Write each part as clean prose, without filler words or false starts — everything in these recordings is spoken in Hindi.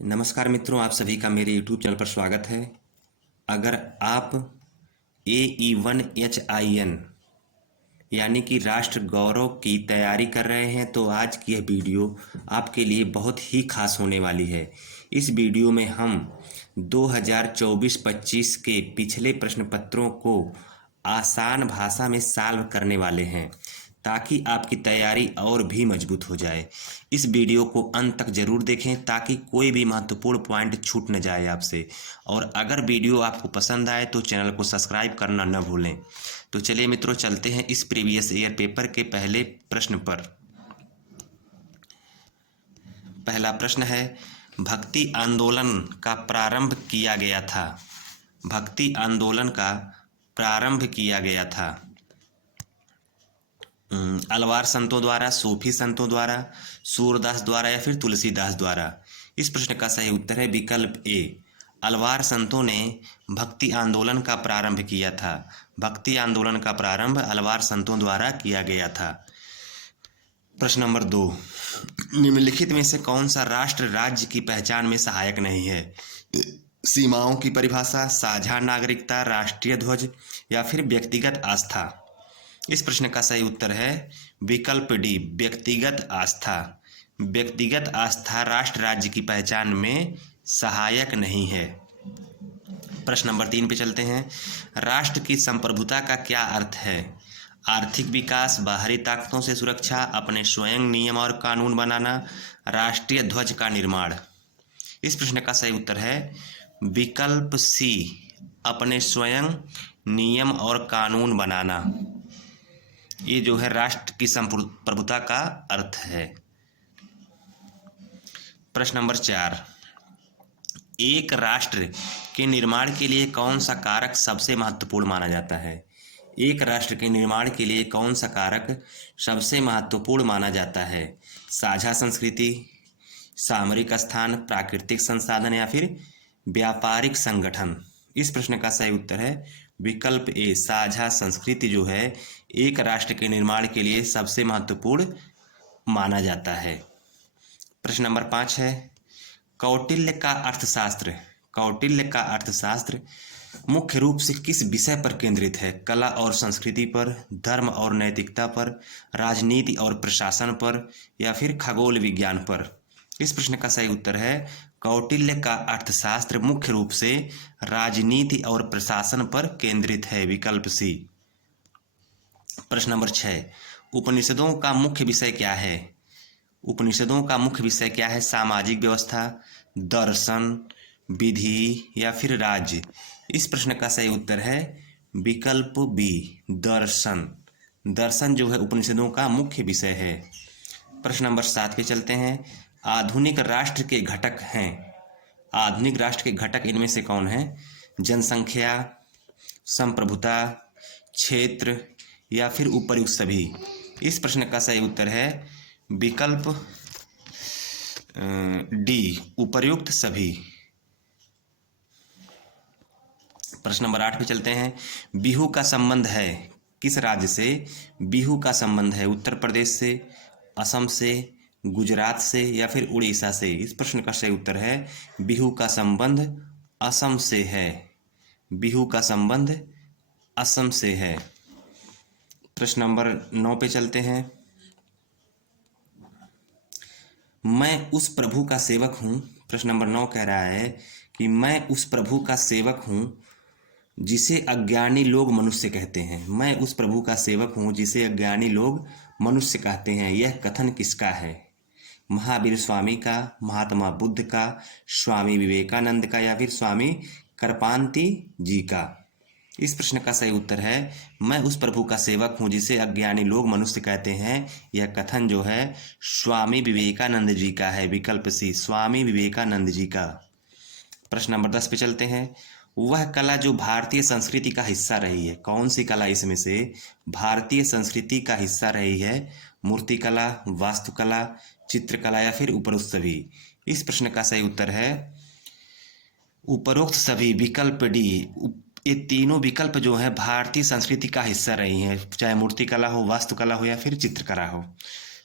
नमस्कार मित्रों, आप सभी का मेरे YouTube चैनल पर स्वागत है। अगर आप AE1HIN यानी कि राष्ट्र गौरव की तैयारी कर रहे हैं तो आज की यह वीडियो आपके लिए बहुत ही खास होने वाली है। इस वीडियो में हम 2024-25 के पिछले प्रश्न पत्रों को आसान भाषा में सॉल्व करने वाले हैं ताकि आपकी तैयारी और भी मजबूत हो जाए। इस वीडियो को अंत तक जरूर देखें ताकि कोई भी महत्वपूर्ण पॉइंट छूट न जाए आपसे। और अगर वीडियो आपको पसंद आए तो चैनल को सब्सक्राइब करना न भूलें। तो चलिए मित्रों, चलते हैं इस प्रीवियस ईयर पेपर के पहले प्रश्न पर। पहला प्रश्न है, भक्ति आंदोलन का प्रारंभ किया गया था। भक्ति आंदोलन का प्रारंभ किया गया था अलवार संतों द्वारा, सूफी संतों द्वारा, सूरदास द्वारा या फिर तुलसीदास द्वारा। इस प्रश्न का सही उत्तर है विकल्प ए, अलवार संतों ने भक्ति आंदोलन का प्रारंभ किया था। भक्ति आंदोलन का प्रारंभ अलवार संतों द्वारा किया गया था। प्रश्न नंबर 2, निम्नलिखित में से कौन सा राष्ट्र राज्य की पहचान में सहायक नहीं है? सीमाओं की परिभाषा, साझा नागरिकता, राष्ट्रीय ध्वज या फिर व्यक्तिगत आस्था। इस प्रश्न का सही उत्तर है विकल्प डी, व्यक्तिगत आस्था। व्यक्तिगत आस्था राष्ट्र राज्य की पहचान में सहायक नहीं है। प्रश्न नंबर 3 पे चलते हैं। राष्ट्र की संप्रभुता का क्या अर्थ है? आर्थिक विकास, बाहरी ताकतों से सुरक्षा, अपने स्वयं नियम और कानून बनाना, राष्ट्रीय ध्वज का निर्माण। इस प्रश्न का सही उत्तर है विकल्प सी, अपने स्वयं नियम और कानून बनाना। ये जो है राष्ट्र की संप्रभुता का अर्थ है। प्रश्न नंबर 4, एक राष्ट्र के निर्माण के लिए कौन सा कारक सबसे महत्वपूर्ण माना जाता है? एक राष्ट्र के निर्माण के लिए कौन सा कारक सबसे महत्वपूर्ण माना जाता है? साझा संस्कृति, सामरिक स्थान, प्राकृतिक संसाधन या फिर व्यापारिक संगठन। इस प्रश्न का सही उत्तर है विकल्प ए, साझा संस्कृति जो है एक राष्ट्र के निर्माण के लिए सबसे महत्वपूर्ण माना जाता है। प्रश्न नंबर 5 है, कौटिल्य का अर्थशास्त्र। कौटिल्य का अर्थशास्त्र मुख्य रूप से किस विषय पर केंद्रित है? कला और संस्कृति पर, धर्म और नैतिकता पर, राजनीति और प्रशासन पर या फिर खगोल विज्ञान पर? इस प्रश्न का सही उत्तर है कौटिल्य का अर्थशास्त्र मुख्य रूप से राजनीति और प्रशासन पर केंद्रित है, विकल्प सी। प्रश्न नंबर 6, उपनिषदों का मुख्य विषय क्या है? उपनिषदों का मुख्य विषय क्या है? सामाजिक व्यवस्था, दर्शन, विधि या फिर राज्य? इस प्रश्न का सही उत्तर है विकल्प बी, दर्शन। दर्शन जो है उपनिषदों का मुख्य विषय है। प्रश्न नंबर 7 पे चलते हैं। आधुनिक राष्ट्र के घटक हैं। आधुनिक राष्ट्र के घटक इनमें से कौन है? जनसंख्या, संप्रभुता, क्षेत्र या फिर उपर्युक्त सभी? इस प्रश्न का सही उत्तर है विकल्प डी, उपर्युक्त सभी। प्रश्न नंबर 8 पे चलते हैं। बिहू का संबंध है किस राज्य से? बिहू का संबंध है उत्तर प्रदेश से, असम से, गुजरात से या फिर उड़ीसा से? इस प्रश्न का सही उत्तर है बिहू का संबंध असम से है। बिहू का संबंध असम से है। प्रश्न नंबर 9 पे चलते हैं। मैं उस प्रभु का सेवक हूँ। प्रश्न नंबर 9 कह रहा है कि मैं उस प्रभु का सेवक हूँ जिसे अज्ञानी लोग मनुष्य कहते हैं। मैं उस प्रभु का सेवक हूँ जिसे अज्ञानी लोग मनुष्य कहते हैं। यह कथन किसका है? महावीर स्वामी का, महात्मा बुद्ध का, स्वामी विवेकानंद का या फिर स्वामी कृपांति जी का? इस प्रश्न का सही उत्तर है मैं उस प्रभु का सेवक हूँ जिसे अज्ञानी लोग मनुष्य कहते हैं। यह कथन जो है स्वामी विवेकानंद जी का है, विकल्प सी, स्वामी विवेकानंद जी का। प्रश्न नंबर 10 पे चलते हैं। वह कला जो भारतीय संस्कृति का हिस्सा रही है, कौन सी कला इसमें से भारतीय संस्कृति का हिस्सा रही है? मूर्तिकला, वास्तुकला, चित्रकला या फिर उपरोक्त सभी? इस प्रश्न का सही उत्तर है उपरोक्त सभी, विकल्प डी। ये तीनों विकल्प जो है भारतीय संस्कृति का हिस्सा रही हैं, चाहे मूर्तिकला हो, वास्तुकला हो या फिर चित्रकला हो।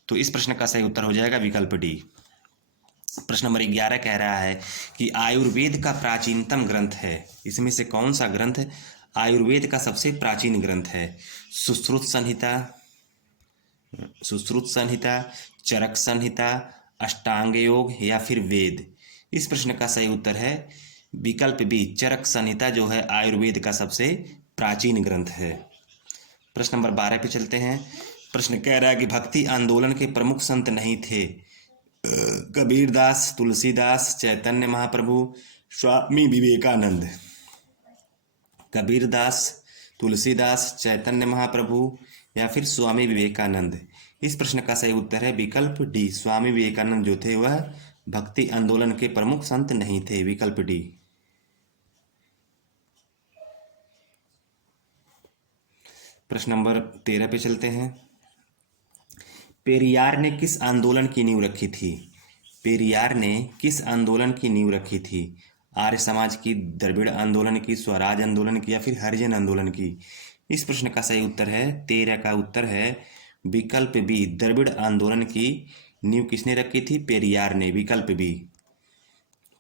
तो इस प्रश्न का सही उत्तर हो जाएगा विकल्प डी। प्रश्न नंबर 11 कह रहा है कि आयुर्वेद का प्राचीनतम ग्रंथ है, इसमें से कौन सा ग्रंथ आयुर्वेद का सबसे प्राचीन ग्रंथ है? सुश्रुत संहिता, सुश्रुत संहिता, चरक संहिता, अष्टांग योग या फिर वेद? इस प्रश्न का सही उत्तर है विकल्प बी, चरक संहिता जो है आयुर्वेद का सबसे प्राचीन ग्रंथ है। प्रश्न नंबर 12 पे चलते हैं। प्रश्न कह रहा है कि भक्ति आंदोलन के प्रमुख संत नहीं थे? कबीरदास, तुलसीदास, चैतन्य महाप्रभु, स्वामी विवेकानंद? कबीरदास, तुलसीदास, चैतन्य महाप्रभु या फिर स्वामी विवेकानंद? इस प्रश्न का सही उत्तर है विकल्प डी, स्वामी विवेकानंद जो थे वह भक्ति आंदोलन के प्रमुख संत नहीं थे, विकल्प डी। प्रश्न नंबर 13 पे चलते हैं। पेरियार ने किस आंदोलन की नींव रखी थी? पेरियार ने किस आंदोलन की नींव रखी थी? आर्य समाज की, द्रविड़ आंदोलन की, स्वराज आंदोलन की या फिर हरिजन आंदोलन की? इस प्रश्न का सही उत्तर है 13 का उत्तर है विकल्प बी, द्रविड़ आंदोलन की नींव किसने रखी थी? पेरियार ने, विकल्प बी।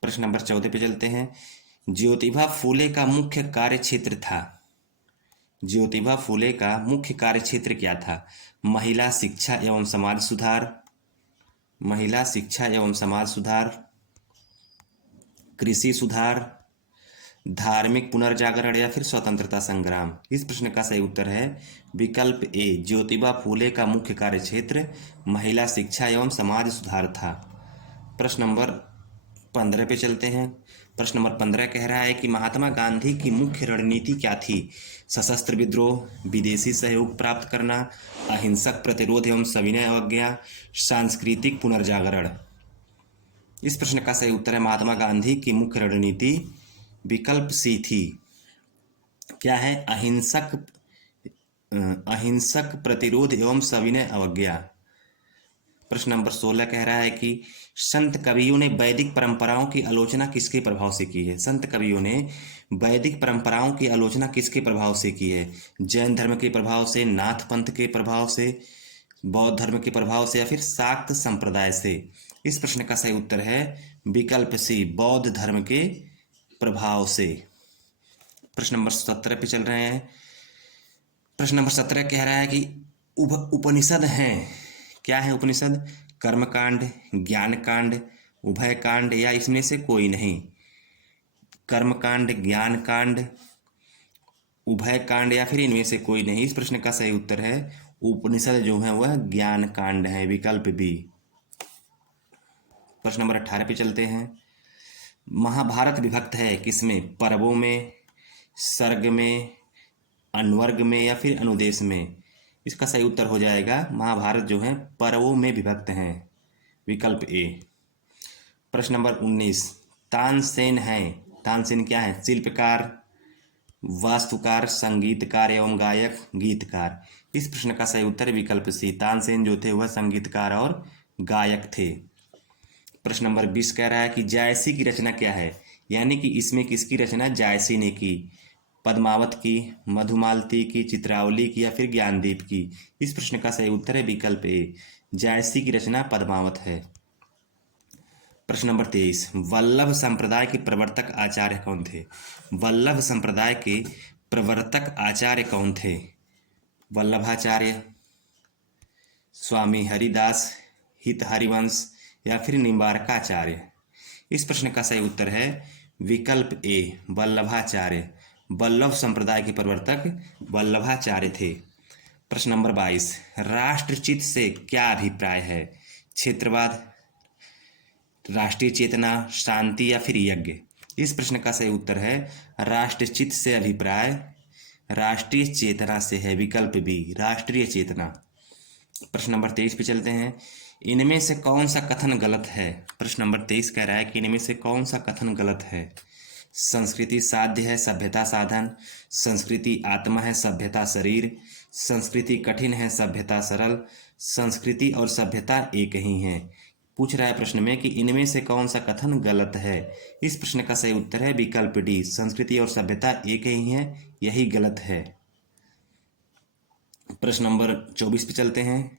प्रश्न नंबर 14 पे चलते हैं। ज्योतिबा फूले का मुख्य कार्य क्षेत्र था? ज्योतिबा फूले का मुख्य कार्य क्षेत्र क्या था? महिला शिक्षा एवं समाज सुधार, महिला शिक्षा एवं समाज सुधार, कृषि सुधार, धार्मिक पुनर्जागरण या फिर स्वतंत्रता संग्राम? इस प्रश्न का सही उत्तर है विकल्प ए, ज्योतिबा फूले का मुख्य कार्य क्षेत्र महिला शिक्षा एवं समाज सुधार था। प्रश्न नंबर 15 पे चलते हैं। प्रश्न नंबर 15 कह रहा है कि महात्मा गांधी की मुख्य रणनीति क्या थी? सशस्त्र विद्रोह, विदेशी सहयोग प्राप्त करना, अहिंसक प्रतिरोध एवं सविनय अवज्ञा, सांस्कृतिक पुनर्जागरण? इस प्रश्न का सही उत्तर है महात्मा गांधी की मुख्य रणनीति विकल्प सी थी। क्या है? अहिंसक प्रतिरोध एवं सविनय अवज्ञा। प्रश्न नंबर 16 कह रहा है कि संत कवियों ने वैदिक परंपराओं की आलोचना किसके प्रभाव से की है? संत कवियों ने वैदिक परंपराओं की आलोचना किसके प्रभाव से की है? जैन धर्म के प्रभाव से, नाथ पंथ के प्रभाव से, बौद्ध धर्म के प्रभाव से या फिर शाक्त संप्रदाय से? इस प्रश्न का सही उत्तर है विकल्प सी, बौद्ध धर्म के प्रभाव से। प्रश्न नंबर 17 पे चल रहे हैं। प्रश्न नंबर 17 कह रहा है कि उपनिषद हैं, क्या है उपनिषद? कर्मकांड, ज्ञान कांड, उभय कांड या इसमें से कोई नहीं? कर्मकांड, ज्ञान कांड, उभय कांड या फिर इनमें से कोई नहीं? इस प्रश्न का सही उत्तर है उपनिषद जो है वह ज्ञान कांड है, विकल्प बी। प्रश्न नंबर 18 पे चलते हैं। महाभारत विभक्त है किसमें? पर्वों में, सर्ग में, अनुवर्ग में या फिर अनुदेश में? इसका सही उत्तर हो जाएगा महाभारत जो है पर्वों में विभक्त हैं, विकल्प ए। प्रश्न नंबर 19, तानसेन है, तानसेन क्या है? शिल्पकार, वास्तुकार, संगीतकार एवं गायक, गीतकार? इस प्रश्न का सही उत्तर विकल्प सी, तानसेन जो थे वह संगीतकार और गायक थे। प्रश्न नंबर 20 कह रहा है कि जायसी की रचना क्या है? यानी कि इसमें किसकी रचना जायसी ने की? पद्मावत की, मधुमालती की, चित्रावली की या फिर ज्ञानदीप की? इस प्रश्न का सही उत्तर है विकल्प ए, जायसी की रचना पद्मावत है। प्रश्न नंबर 23, वल्लभ संप्रदाय के प्रवर्तक आचार्य कौन थे? वल्लभ संप्रदाय के प्रवर्तक आचार्य कौन थे? वल्लभाचार्य, स्वामी हरिदास, हित हरिवंश या फिर निम्बारकाचार्य? इस प्रश्न का सही उत्तर है विकल्प ए, वल्लभाचार्य। वल्लभ संप्रदाय के प्रवर्तक वल्लभाचार्य थे। प्रश्न नंबर 22, राष्ट्रचित से क्या अभिप्राय है? क्षेत्रवाद, राष्ट्रीय चेतना, शांति या फिर यज्ञ? इस प्रश्न का सही उत्तर है राष्ट्रचित से अभिप्राय राष्ट्रीय चेतना से है, विकल्प बी, राष्ट्रीय चेतना। प्रश्न नंबर 23 पे चलते हैं। इनमें से कौन सा कथन गलत है? प्रश्न नंबर 23 कह रहा है कि इनमें से कौन सा कथन गलत है? संस्कृति साध्य है, सभ्यता साधन, संस्कृति आत्मा है, सभ्यता शरीर, संस्कृति कठिन है, सभ्यता सरल, संस्कृति और सभ्यता एक ही हैं? पूछ रहा है प्रश्न में कि इनमें से कौन सा कथन गलत है? इस प्रश्न का सही उत्तर है विकल्प डी, संस्कृति और सभ्यता एक ही हैं, यही गलत है। प्रश्न नंबर 24 पे चलते हैं।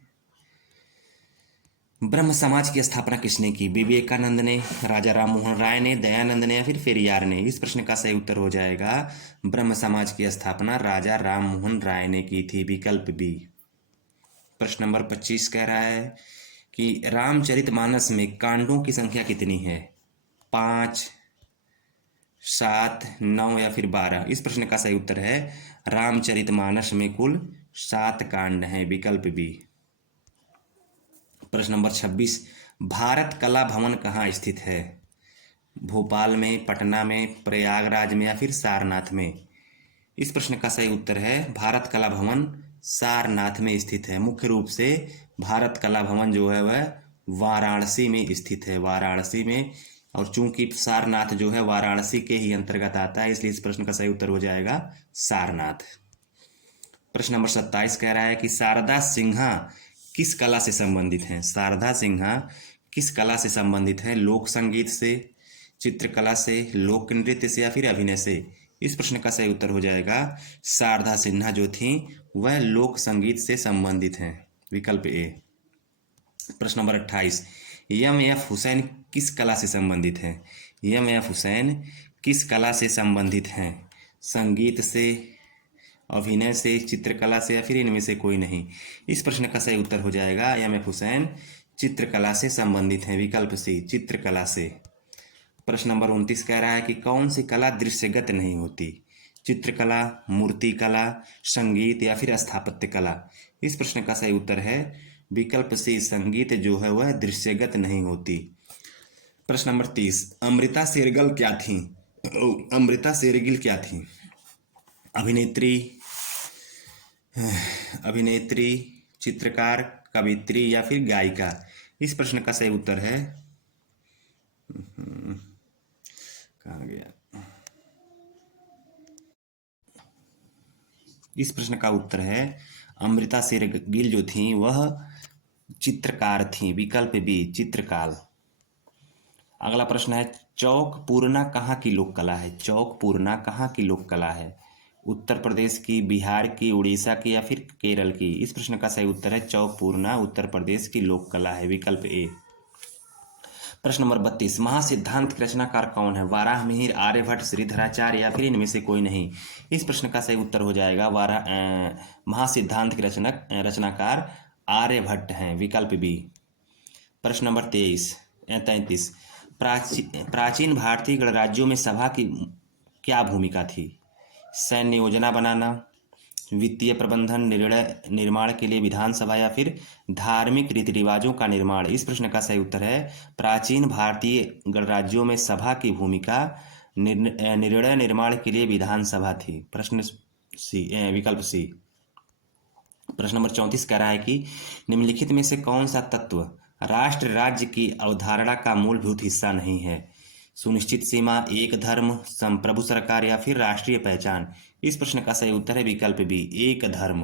ब्रह्म समाज की स्थापना किसने की? विवेकानंद ने, राजा राम मोहन राय ने, दयानंद ने या फिर पेरियार ने? इस प्रश्न का सही उत्तर हो जाएगा ब्रह्म समाज की स्थापना राजा राम मोहन राय ने की थी, विकल्प बी। प्रश्न नंबर 25 कह रहा है कि रामचरितमानस में कांडों की संख्या कितनी है? 5, 7, 9 या फिर 12? इस प्रश्न का सही उत्तर है रामचरितमानस में कुल 7 कांड हैं, विकल्प बी। प्रश्न नंबर 26, भारत कला भवन कहाँ स्थित है? भोपाल में, पटना में, प्रयागराज में या फिर सारनाथ में? इस प्रश्न का सही उत्तर है भारत कला भवन सारनाथ में स्थित है। मुख्य रूप से भारत कला भवन जो है वह वाराणसी में स्थित है, वाराणसी में। और चूंकि सारनाथ जो है वाराणसी के ही अंतर्गत आता है, इसलिए इस प्रश्न का सही उत्तर हो जाएगा सारनाथ। प्रश्न नंबर 27 कह रहा है कि शारदा सिन्हा किस कला से संबंधित हैं? शारदा सिन्हा किस कला से संबंधित है? लोक संगीत से, चित्रकला से, लोक नृत्य से या फिर अभिनय से? इस प्रश्न का सही उत्तर हो जाएगा शारदा सिन्हा जो थी वह लोक संगीत से संबंधित हैं, विकल्प ए। प्रश्न नंबर 28, एम.एफ. हुसैन किस कला से संबंधित हैं? एम.एफ. हुसैन किस कला से संबंधित हैं? संगीत से, अभिनय से, चित्रकला से या फिर इनमें से कोई नहीं? इस प्रश्न का सही उत्तर हो जाएगा एम.एफ. हुसैन चित्रकला से संबंधित हैं, विकल्प सी, चित्रकला से। प्रश्न नंबर 29 कह रहा है कि कौन सी कला दृश्यगत नहीं होती? चित्रकला, मूर्तिकला, संगीत या फिर स्थापत्य कला? इस प्रश्न का सही उत्तर है विकल्प सी, संगीत जो है वह दृश्यगत नहीं होती। प्रश्न नंबर 30, अमृता शेरगिल क्या थी? अमृता शेरगिल क्या थी? अभिनेत्री, चित्रकार, कवित्री या फिर गायिका? इस प्रश्न का सही उत्तर है, कहाँ गया, इस प्रश्न का उत्तर है अमृता शेरगिल जो थी वह चित्रकार थी, विकल्प बी, चित्रकार। अगला प्रश्न है चौक पूर्णा कहाँ की लोक कला है? चौक पूर्णा कहाँ की लोक कला है? उत्तर प्रदेश की, बिहार की, उड़ीसा की या फिर केरल की? इस प्रश्न का सही उत्तर है चौक पूर्णा उत्तर प्रदेश की लोक कला है, विकल्प ए। प्रश्न नंबर 32, महासिद्धांत के रचनाकार कौन है? वाराहमिहिर, आर्यभट्ट, श्रीधराचार्य या फिर इनमें से कोई नहीं? इस प्रश्न का सही उत्तर हो जाएगा महासिद्धांत के रचनाकार आर्यभट्ट हैं, विकल्प बी। प्रश्न नंबर 33, प्राचीन भारतीय गणराज्यों में सभा की क्या भूमिका थी? सैन्य योजना बनाना, वित्तीय प्रबंधन, निर्णय निर्माण के लिए विधानसभा या फिर धार्मिक रीति रिवाजों का निर्माण? इस प्रश्न का सही उत्तर है प्राचीन भारतीय गणराज्यों में सभा की भूमिका निर्णय निर्माण के लिए विधानसभा थी, प्रश्न सी, विकल्प सी। प्रश्न नंबर 34 कह रहा है कि निम्नलिखित में से कौन सा तत्व राष्ट्र राज्य की अवधारणा का मूलभूत हिस्सा नहीं है? सुनिश्चित सीमा, एक धर्म, संप्रभु सरकार या फिर राष्ट्रीय पहचान? इस प्रश्न का सही उत्तर है विकल्प बी, एक धर्म।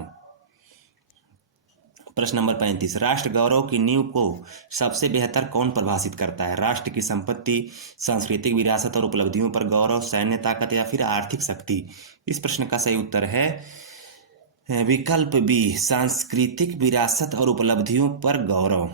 प्रश्न नंबर 35, राष्ट्र गौरव की नींव को सबसे बेहतर कौन परिभाषित करता है? राष्ट्र की संपत्ति, सांस्कृतिक विरासत और उपलब्धियों पर गौरव, सैन्य ताकत या फिर आर्थिक शक्ति? इस प्रश्न का सही उत्तर है विकल्प बी, सांस्कृतिक विरासत और उपलब्धियों पर गौरव।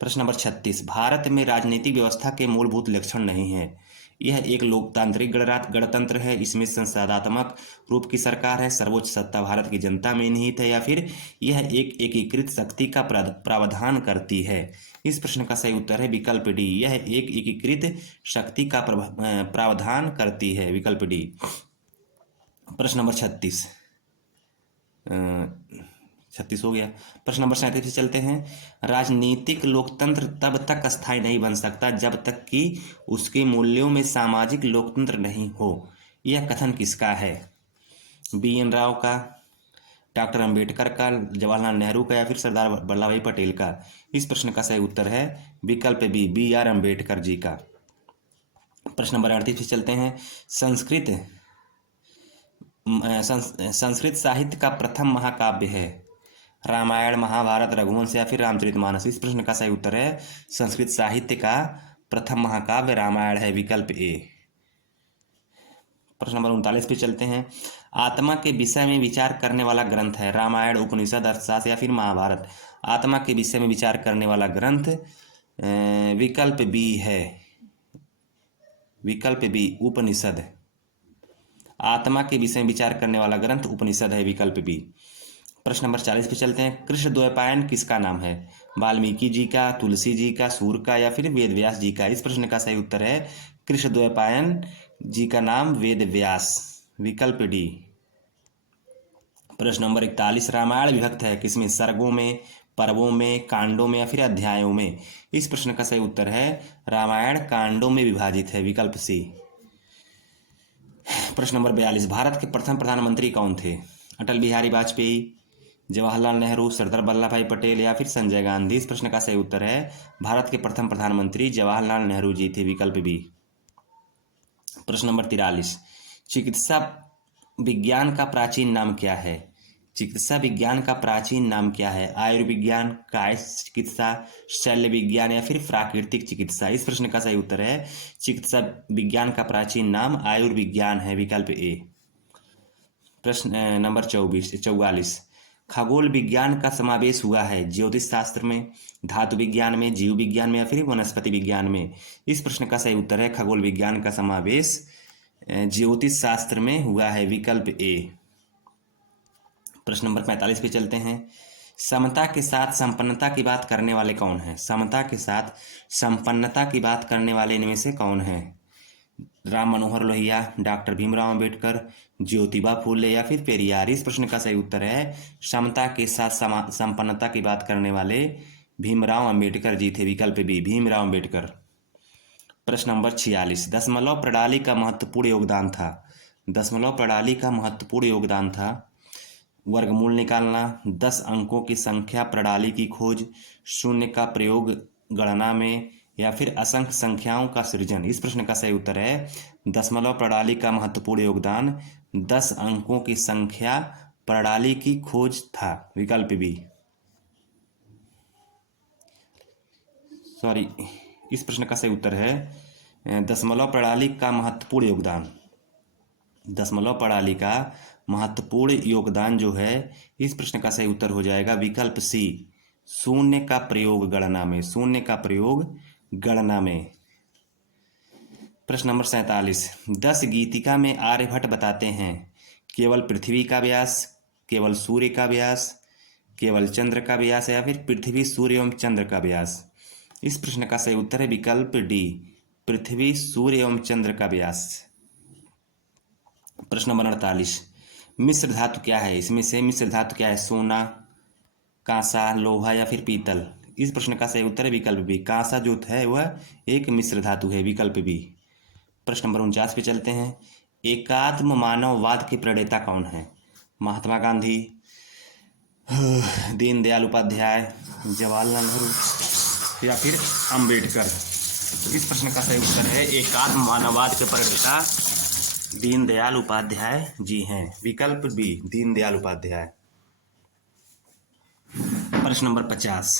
प्रश्न नंबर 36, भारत में राजनीतिक व्यवस्था के मूलभूत लक्षण नहीं है। यह एक लोकतांत्रिक गणतंत्र है, इसमें संसदात्मक रूप की सरकार है, सर्वोच्च सत्ता भारत की जनता में निहित है या फिर यह एक एकीकृत शक्ति का प्रावधान करती है? इस प्रश्न का सही उत्तर है विकल्प डी, यह एक एकीकृत शक्ति का प्रावधान करती है, विकल्प डी। प्रश्न नंबर 36 हो गया। प्रश्न नंबर 37 से चलते हैं, राजनीतिक लोकतंत्र तब तक स्थायी नहीं बन सकता जब तक कि उसके मूल्यों में सामाजिक लोकतंत्र नहीं हो। यह कथन किसका है? बी.एन. राव का, डॉक्टर अंबेडकर का, जवाहरलाल नेहरू का या फिर सरदार वल्लभ भाई पटेल का? इस प्रश्न का सही उत्तर है विकल्प बी, बी.आर. अंबेडकर जी का। प्रश्न नंबर 38 से चलते हैं, संस्कृत साहित्य का प्रथम महाकाव्य है? रामायण, महाभारत, रघुवंश या फिर रामचरितमानस? इस प्रश्न का सही उत्तर है संस्कृत साहित्य का प्रथम महाकाव्य रामायण है, विकल्प ए। प्रश्न नंबर 39 पे चलते हैं, आत्मा के विषय में विचार करने वाला ग्रंथ है? रामायण, उपनिषद, अर्थशास्त्र या फिर महाभारत? आत्मा के विषय में विचार करने वाला ग्रंथ विकल्प बी है, विकल्प बी उपनिषद। आत्मा के विषय में विचार करने वाला ग्रंथ उपनिषद है, विकल्प बी। प्रश्न नंबर 40 पे चलते हैं। कृष्ण द्वैपायन किसका नाम है? वाल्मीकि जी का, तुलसी जी का, सूर का या फिर वेद व्यास जी का? इस प्रश्न का सही उत्तर है कृष्ण द्वैपायन जी का नाम वेद व्यास, विकल्प डी। प्रश्न नंबर 41। रामायण विभक्त है किसमें? सर्गों में, पर्वों में, कांडों में या फिर अध्यायों में? इस प्रश्न का सही उत्तर है रामायण कांडों में विभाजित है, विकल्प सी। प्रश्न नंबर 42। भारत के प्रथम प्रधानमंत्री कौन थे? अटल बिहारी वाजपेयी, जवाहरलाल नेहरू, सरदार वल्लभ भाई पटेल या फिर संजय गांधी? इस प्रश्न का सही उत्तर है भारत के प्रथम प्रधानमंत्री जवाहरलाल नेहरू जी थे, विकल्प बी। प्रश्न नंबर 43। चिकित्सा विज्ञान का प्राचीन नाम क्या है? चिकित्सा विज्ञान का प्राचीन नाम क्या है? आयुर्विज्ञान, काय चिकित्सा, शल्य विज्ञान या फिर प्राकृतिक चिकित्सा? इस प्रश्न का सही उत्तर है चिकित्सा विज्ञान का प्राचीन नाम आयुर्विज्ञान है, विकल्प ए। प्रश्न नंबर 44। खगोल विज्ञान का समावेश हुआ है ज्योतिष शास्त्र में, धातु विज्ञान में, जीव विज्ञान में या फिर वनस्पति विज्ञान में? इस प्रश्न का सही उत्तर है खगोल विज्ञान का समावेश ज्योतिष शास्त्र में हुआ है, विकल्प ए। प्रश्न नंबर 45 पे चलते हैं। समता के साथ संपन्नता की बात करने वाले कौन हैं? समता के साथ संपन्नता की बात करने वाले इनमें से कौन हैं? राम मनोहर लोहिया, डॉक्टर भीमराव अंबेडकर, ज्योतिबा फूले या फिर पेरियार? इस प्रश्न का सही उत्तर है समता के साथ संपन्नता की बात करने वाले भीमराव अंबेडकर जी थे, विकल्प बी, भीमराव अंबेडकर। प्रश्न नंबर 46। दशमलव प्रणाली का महत्वपूर्ण योगदान था। दशमलव प्रणाली का महत्वपूर्ण योगदान था वर्गमूल निकालना, 10 अंकों की संख्या प्रणाली की खोज, शून्य का प्रयोग गणना में या फिर असंख्य संख्याओं का सृजन? इस प्रश्न का सही उत्तर है दशमलव प्रणाली का महत्वपूर्ण योगदान 10 अंकों की संख्या प्रणाली की खोज था, विकल्प बी। सॉरी, इस प्रश्न का सही उत्तर है दशमलव प्रणाली का महत्वपूर्ण योगदान। दशमलव प्रणाली का महत्वपूर्ण योगदान जो है, इस प्रश्न का सही उत्तर हो जाएगा विकल्प सी, शून्य का प्रयोग गणना में, शून्य का प्रयोग गणना में। प्रश्न नंबर 47। 10 गीतिका में आर्यभट्ट बताते हैं केवल पृथ्वी का व्यास, केवल सूर्य का व्यास, केवल चंद्र का व्यास या फिर पृथ्वी, सूर्य एवं चंद्र का व्यास? इस प्रश्न का सही उत्तर है विकल्प डी, पृथ्वी, सूर्य एवं चंद्र का व्यास। प्रश्न नंबर 48। मिश्र धातु क्या है? इसमें से मिश्र धातु क्या है? सोना, कांसा, लोहा या फिर पीतल? इस प्रश्न का सही उत्तर है विकल्प बी, कांसा जो है वह एक मिश्र धातु है, विकल्प बी। प्रश्न नंबर 49 पे चलते हैं। एकात्म मानववाद के प्रणेता कौन है? महात्मा गांधी, दीनदयाल उपाध्याय, जवाहरलाल नेहरू या फिर अंबेडकर? इस प्रश्न का सही उत्तर है एकात्म मानववाद के प्रणेता दीनदयाल उपाध्याय जी हैं, विकल्प बी, दीनदयाल उपाध्याय। प्रश्न नंबर 50।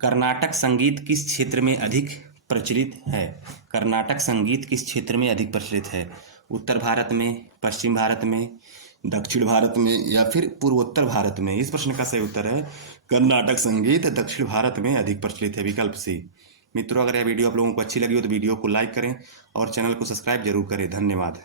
कर्नाटक संगीत किस क्षेत्र में अधिक प्रचलित है? कर्नाटक संगीत किस क्षेत्र में अधिक प्रचलित है? उत्तर भारत में, पश्चिम भारत में, दक्षिण भारत में या फिर पूर्वोत्तर भारत में? इस प्रश्न का सही उत्तर है कर्नाटक संगीत दक्षिण भारत में अधिक प्रचलित है, विकल्प सी। मित्रों, अगर यह वीडियो आप लोगों को अच्छी लगी हो तो वीडियो को लाइक करें और चैनल को सब्सक्राइब जरूर करें। धन्यवाद।